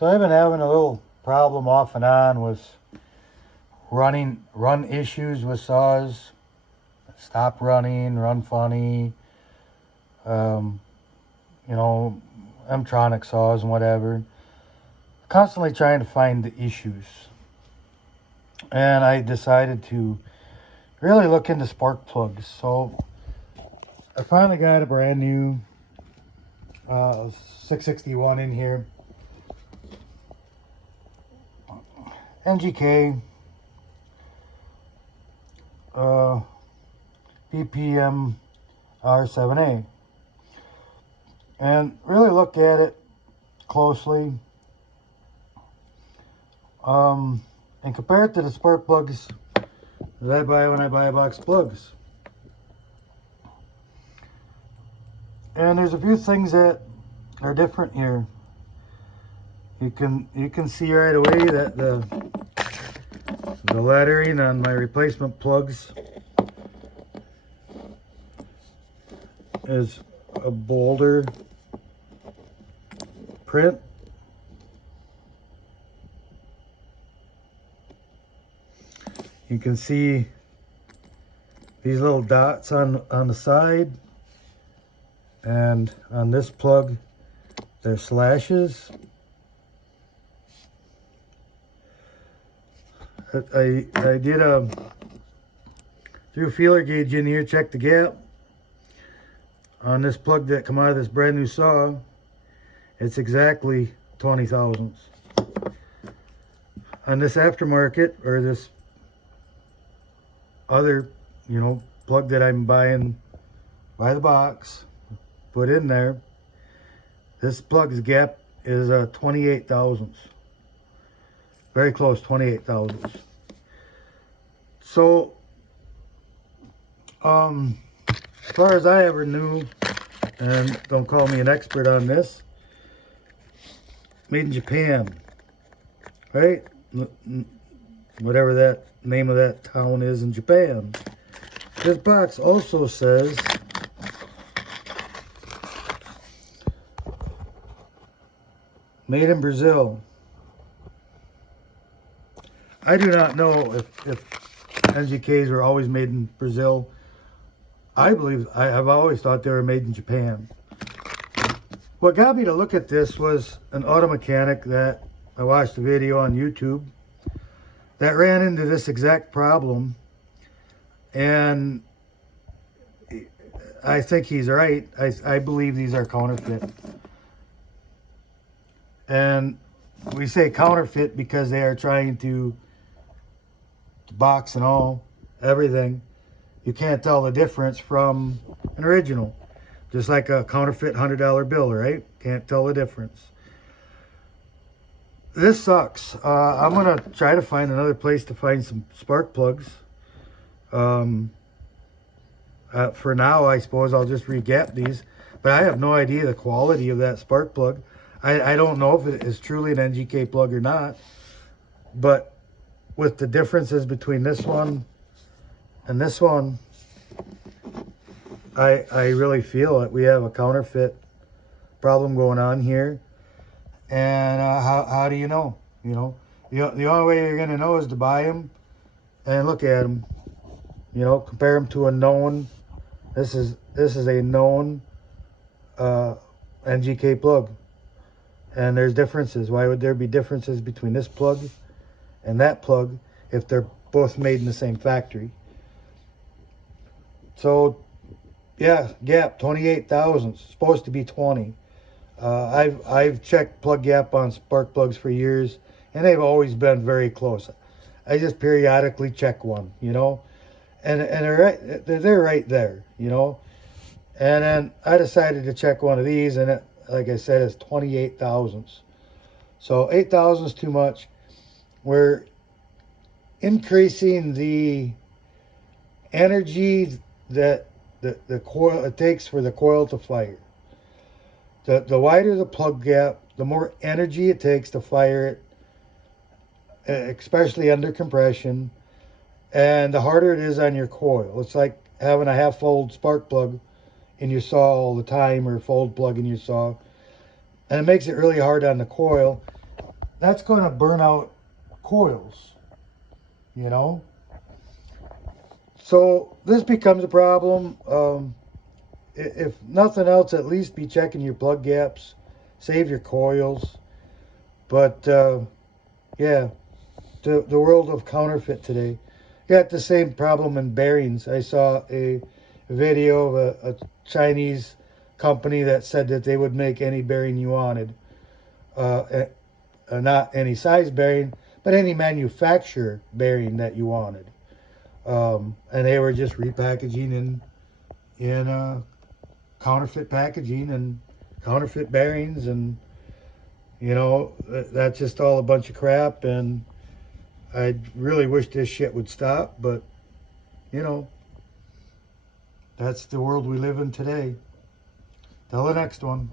So I've been having a little problem off and on with run issues with saws. Stop running, run funny, um, M-tronic saws and whatever. Constantly trying to find the issues. And I decided to really look into spark plugs. So I finally got a brand new 661 in here. NGK PPM R7A, and really look at it closely and compare it to the spark plugs that I buy when I buy a box of plugs. And there's a few things that are different here. You can see right away that the lettering on my replacement plugs is a bolder print. You can see these little dots on the side, and on this plug they're slashes. I did threw a feeler gauge in here, check the gap on this plug that come out of this brand new saw. It's exactly 20 thousandths. On this aftermarket, or this other plug that I'm buying by the box, put in there, this plug's gap is 28 thousandths. Very close, 28 thousandths. So as far as I ever knew, and don't call me an expert on this, made in Japan, right? Whatever that name of that town is in Japan. This box also says made in Brazil. I do not know if NGKs were always made in Brazil. I've always thought they were made in Japan. What got me to look at this was an auto mechanic that I watched a video on YouTube that ran into this exact problem, and I think he's right. I believe these are counterfeit. And we say counterfeit because they are trying to box and all, everything. You can't tell the difference from an original. Just like a counterfeit $100 bill, right? Can't tell the difference. This sucks. I'm going to try to find another place to find some spark plugs. For now, I suppose I'll just re-gap these. But I have no idea the quality of that spark plug. I don't know if it is truly an NGK plug or not. But with the differences between this one and this one, I really feel that we have a counterfeit problem going on here. And how do you know? The only way you're going to know is to buy them and look at them. Compare them to a known. This is a known NGK plug, and there's differences. Why would there be differences between this plug and that plug if they're both made in the same factory? So yeah, gap 28 thousandths, supposed to be 20. I've checked plug gap on spark plugs for years, and they've always been very close. I just periodically check one, and they're right there, And then I decided to check one of these, and it, like I said, is 28 thousandths. So 8 thousandths too much. We're increasing the energy that the coil it takes for the coil to fire. The wider the plug gap, the more energy it takes to fire it, especially under compression, and the harder it is on your coil. It's like having a half-fold spark plug in your saw all the time, or a fold plug in your saw, and it makes it really hard on the coil. that's going to burn out coils, you know. So this becomes a problem. If nothing else, at least be checking your plug gaps, save your coils. But yeah, the world of counterfeit today. Got the same problem in bearings. I saw a video of a Chinese company that said that they would make any bearing you wanted. Not any size bearing, but any manufacturer bearing that you wanted. And they were just repackaging in counterfeit packaging and counterfeit bearings, and you know, that's just all a bunch of crap. And I really wish this shit would stop, but you know, that's the world we live in today. Till the next one.